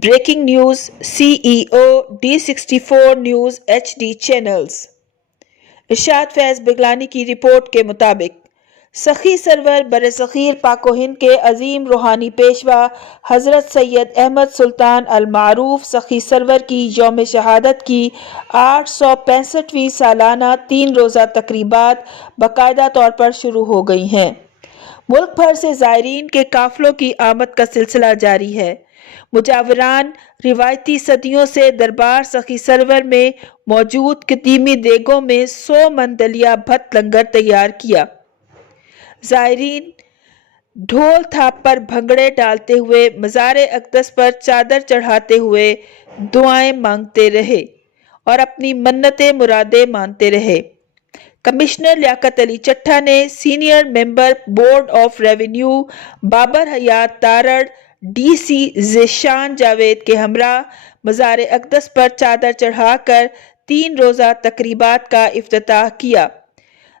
Breaking news CEO D64 news HD channels. Irshad Faiz Buglani की report के मुताबिक सखी सरवर बरसगीर पाको हिंद के अजीम रूहानी पेशवा हज़रत सैयद अहमद सुल्तान अल मारूफ सखी सरवर की यौम शहादत की 865वीं सालाना 3 रोज़ा तकरीबात बाकायदा तौर पर शुरू हो गई हैं। मुल्क भर से ज़ायरीन के काफ़िलों की आमद का सिलसिला जारी है। मुजावरान रिवायती सदियों से दरबार सखी सरवर में मौजूद कदीमी देगों में 100 मन दलिया भत्त लंगर तैयार किया। ज़ायरीन ढोल थाप पर भंगड़े डालते हुए मज़ार अक़दस पर चादर चढ़ाते हुए दुआएं मांगते रहे और अपनी मन्नतें मुरादें मानते रहे। कमिश्नर लियाकत अली चट्ठा ने senior member board of revenue Babar Hayat Tarar DC Zeeshan Javed के हमरा मज़ार अक़दस पर चादर चढ़ाकर 3 रोज़ा तकरीबात का इफ्तिताह किया।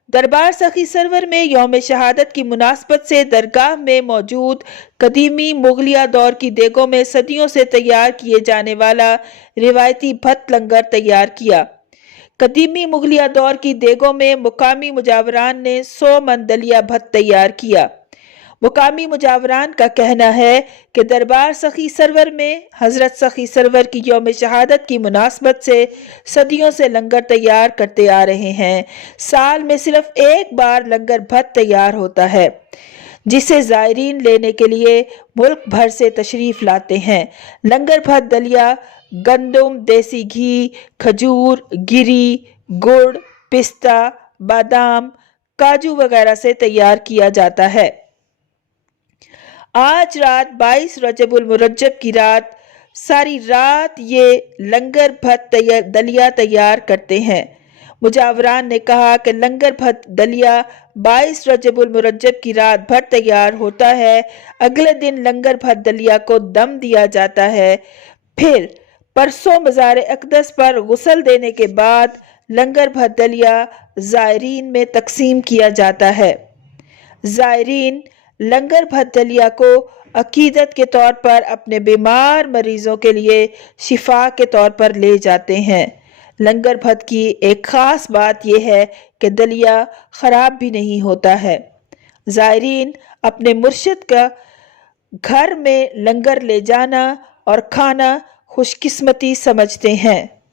दरबार सखी सरवर में यौम शहादत की मुनासबत से दरगाह में मौजूद कदीमी मुगलिया दौर की देगों में सदियों से तैयार किए जाने वाला रिवायती भत्त लंगर तैयार किया। कदीमी मुगलिया दौर की देगों में मुकामी मुजावरान ने 100 मन दलिया भत्त तैयार किया। मुकामी मुजावरान का कहना है कि दरबार सखी सरवर में हज़रत सखी सरवर की यौम शहादत की मुनासबत से सदियों से लंगर तैयार करते आ रहे हैं। साल में सिर्फ एक बार लंगर भत्त तैयार होता है जिसे ज़ायरीन लेने के लिए मुल्क भर से तशरीफ़ लाते हैं। लंगर भत्त दलिया गंदम, देसी घी, खजूर, गिरी, गुड़, पिस्ता, बादाम, काजू वगैरह से तैयार किया जाता है। आज रात 22 रजबुल मुरज्जब की रात सारी रात ये लंगर भत्त दलिया तैयार करते हैं। मुजावरान ने कहा कि लंगर भत्त दलिया 22 रजबुल मुरज्जब की रात भर तैयार होता है। अगले दिन लंगर भत्त दलिया को दम दिया जाता है। फिर परसों मज़ार अक़दस पर गुस्ल देने के बाद लंगर भत्त दलिया ज़ायरीन में तकसीम किया जाता है। ज़ायरीन लंगर भत्त दलिया को अकीदत के तौर पर अपने बीमार मरीजों के लिए शिफा के तौर पर ले जाते हैं। लंगर भत्त की एक ख़ास बात यह है कि दलिया ख़राब भी नहीं होता है। ज़ायरीन अपने मुर्शिद का घर में लंगर ले जाना और खाना खुशकिस्मती समझते हैं।